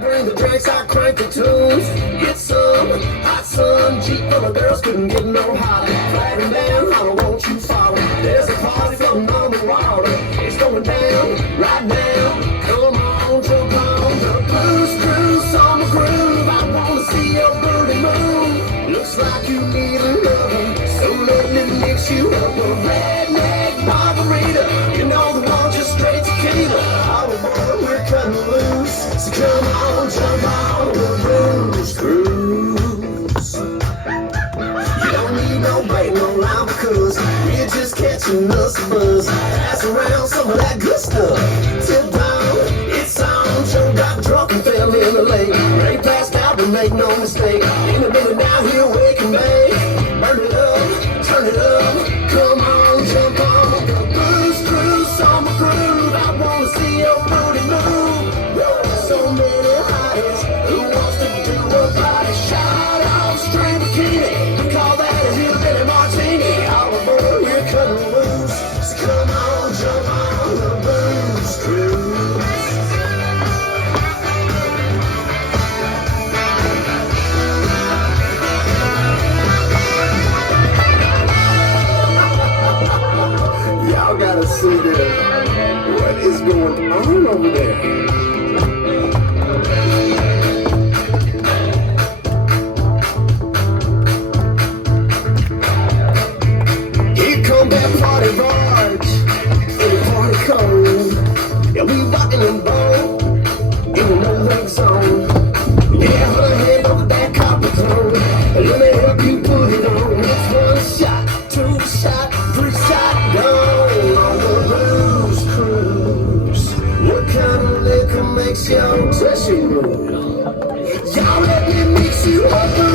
Bring the drinks, I crank the tunes. Get some hot sun, Jeep for my girls couldn't get no hotter. Flag 'em down, I don't want you follow. There's a party floating on the water. It's going down, right now. Come on, jump on the blues cruise, summer groove. I wanna see your booty move. Looks like you need a lover, so let me mix you up a redneck margarita. You know the one just straight tequila. All aboard, we're cutting loose. So come on, jump on the blues cruise. You don't need no bait, no line, because we're just catching us a buzz. Pass around some of that good stuff. Tip down, it's on. Joe got drunk and fell in the lake. Rain passed out, but make no mistake. In a minute now, he'll wake and bake. Burn it up, turn it up. Come on, jump on the blues cruise, summer groove. I wanna see your booty move. So many hotties, who wants to do a body shot off straight bikini? We call that a hillbilly martini. All aboard, we're cutting loose. So come on, jump on the blues cruise. Y'all gotta see this. What is going on over there? That party barge in the party cone. Yeah, we rockin' and bone in the no-leg zone. Yeah, put a hand over that copper throne and let me help you put it on. It's one shot, two shot, three shot, gone on the blues cruise. What kind of liquor makes your tushy move? Y'all let me mix you up.